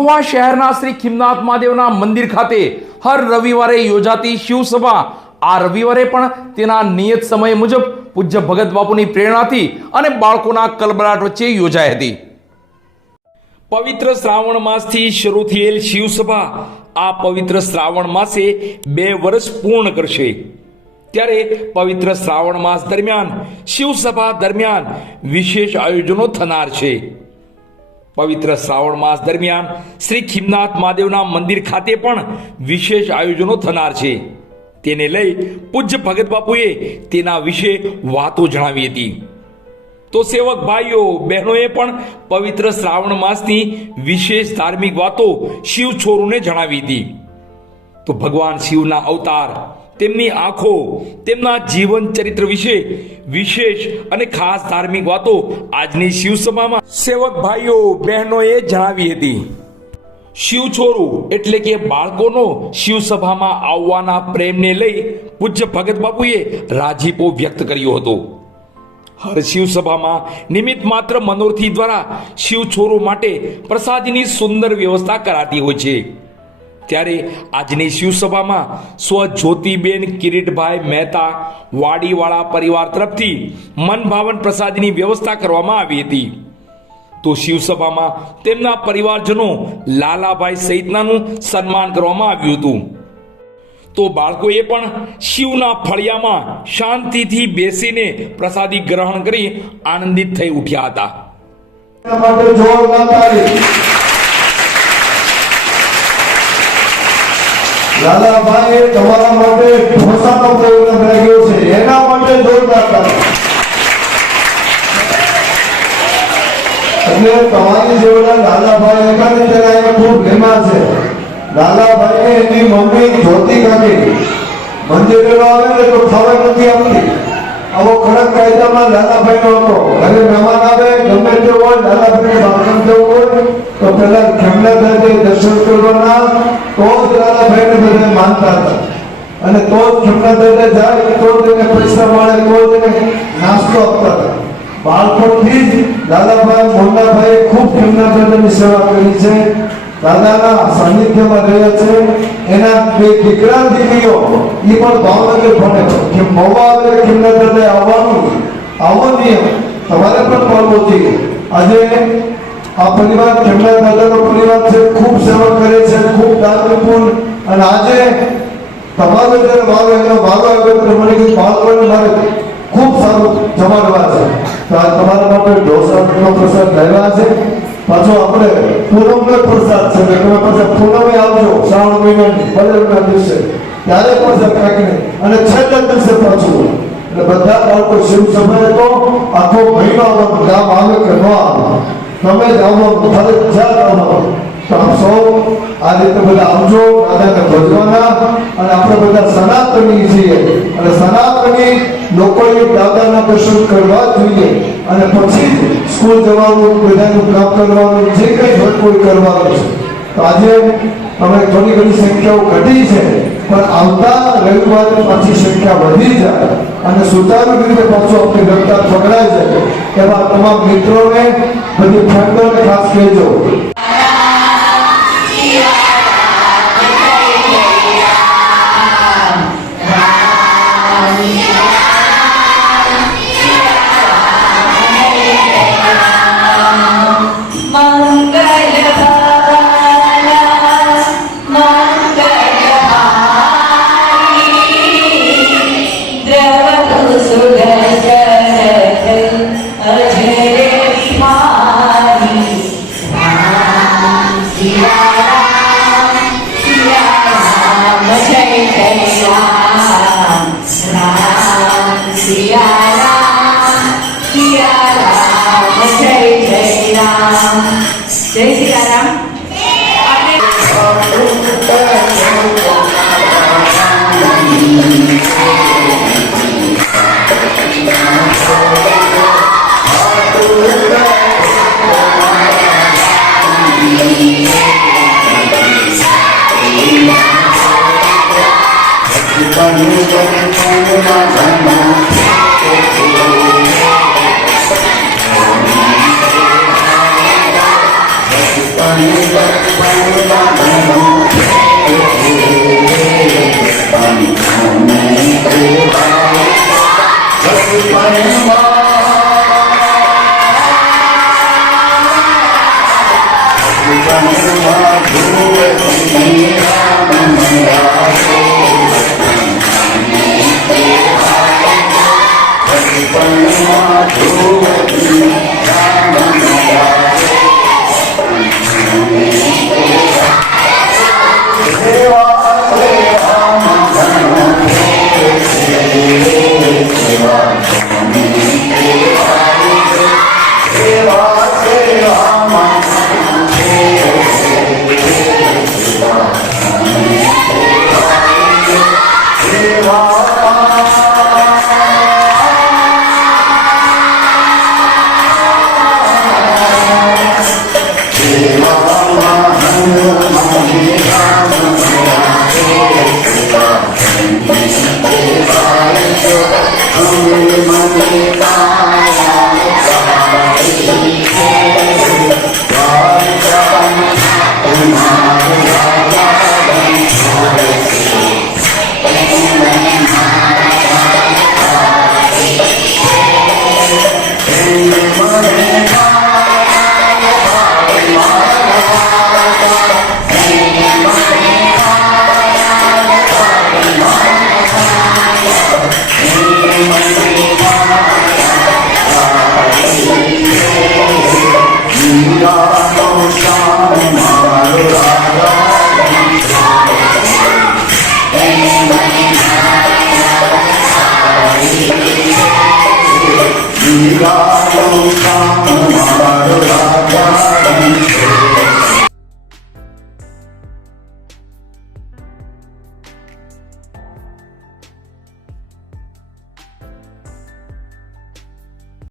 મહુવા શહેરના શ્રી ખીમનાથ મહાદેવના મંદિર ખાતે હર રવિવારે યોજાતી શિવસભા આ રવિવારે પણ તેના નિયત સમય મુજબ પૂજ્ય ભગત બાપુની પ્રેરણાથી અને બાળકોના કલબલાટ વચ્ચે યોજાઈ હતી। પવિત્ર શ્રાવણ માસથી શરૂ થયેલ શિવસભા આ પવિત્ર શ્રાવણ માસે 2 વર્ષ પૂર્ણ કરશે। ત્યારે પવિત્ર શ્રાવણ માસ દરમિયાન શિવસભા દરમિયાન વિશેષ આયોજનો થનાર છે। પવિત્ર શ્રાવણ માસ દરમિયાન શ્રી ખીમનાથ મહાદેવના મંદિર ખાતે પણ વિશેષ આયોજનો થનાર છે। તેને લઈ પૂજ્ય ભગત બાપુએ તેના વિશે વાતો જણાવી હતી। તો સેવક ભાઈઓ બહેનોએ પણ પવિત્ર શ્રાવણ માસની વિશેષ ધાર્મિક વાતો શિવ છોરુને જણાવી હતી। તો ભગવાન શિવના અવતાર, તેમની આંખો, તેમના જીવન ચરિત્ર વિશે વિશેષ અને ખાસ ધાર્મિક વાતો આજની શિવસભામાં સેવક ભાઈઓ બહેનોએ જણાવી હતી। શિવ છોરુ એટલે કે બાળકોનો શિવસભામાં આવવાના પ્રેમને લઈ પૂજ્ય ભગત બાપુએ રાજીપો વ્યક્ત કર્યો હતો। હર શિવસભામાં નિમિત્ત માત્ર મનોરથી દ્વારા શિવ છોરો માટે પ્રસાદીની સુંદર વ્યવસ્થા કરાતી હોય છે। ત્યારે આજની શિવસભામાં સ્વ જ્યોતિબેન કિરીટભાઈ મહેતા વાડીવાળા પરિવાર તરફથી મનભાવન પ્રસાદીની વ્યવસ્થા કરવામાં આવી હતી। તો શિવસભામાં તેમના પરિવારજનો લાલાભાઈ સહિતનાનું સન્માન કરવામાં આવ્યું હતું। તો બાળકોએ પણ શિવના ફળિયામાં શાંતિથી બેસીને પ્રસાદી ગ્રહણ કરી આનંદિત થઈ ઉઠ્યા હતા। લાલાભાઈ તમારા માટે ઢોસાનો પ્રયોગ રાખ્યો છે, એના માટે જોરદાર તાળી। એટલે તમારી જોડે લાલાભાઈ એકાની જગ્યાએ ખૂબ ફેમસ છે। લાલાભાઈ એની મમ્મી જ્યોતિ કાકી મંદિરે આવે ને તો ખાવા નથી આપતી। આવો કડક કાયદામાં લાલાભાઈ નો હતો। ઘરે મહેમાન આવે ગમે તે હોય, લાલાભાઈ બાપણ જવું હોય તો પેલા ખીમનાથજી દર્શન કરવાના, તો જ લાલાભાઈને બધા માનતા હતા। અને તો જ ખીમનાથજી જાય તો તેને પૈસા મળે, તો તેને નાસ્તો આપતા હતા। બાળપણથી જ લાલાભાઈ મોહનભાઈ ખૂબ ખીમનાથજીની સેવા કરી છે, દાદાના સાનિધ્યમાં રહ્યા છે। એના 2 દીકરા દીકરીઓ એ પણ ભાવનગર ભણે કે મહુવા આવે ખીમનાથજી આવવાનું, આવો નિયમ તમારે પણ પાળવો જોઈએ। આજે આ પરિવાર ખીમનાથ દાદાનો પરિવાર છે, ખૂબ સેવા કરે છે, ખૂબ દાનપૂર્ણ। અને આજે તમારો જ્યારે વારો એનો વારો આવ્યો તો મને કે બાળકોને મારે ખૂબ સારું જમાડવા છે, તો આ તમારા માટે ઢોસાનો પ્રસાદ લાવ્યા છે। પાછો આપણે પૂનમનો પ્રસાદ છે, તમે પાછા પૂનમે આવજો શ્રાવણ મહિનાની બદલના દિવસે, ત્યારે પ્રસાદ કાઢીને અને છેલ્લા દિવસે પાછું। એટલે બધા બાળકો શિવ સમયે તો આખો મહિનો આવવાનું, ગામ આવે કે ન આવે તમે જ આવવાનું, ફરજિયાત આવવાનું। તો આપ સૌ આ રીતે બધા આવજો, દાદાને ભજવાના। અને આપણે બધા સનાતની છીએ અને સનાતની લોકોએ દાદાના દર્શન કરવા જોઈએ અને પછી સ્કૂલ જવાનું, બધાનું કામ કરવાનું, જે કંઈ હોય કોઈ કરવાનું છે। તો આજે અમે થોડી ઘણી સંખ્યાઓ ઘટી છે, પણ આવતા રવિવારે પાછી સંખ્યા વધી જાય અને સુચારુ રીતે પાછું આપણી રફતાર પકડાઈ જાય એવા તમામ મિત્રોને, બધી ફ્રેન્ડોને ખાસ કહેજો। Bye. Raja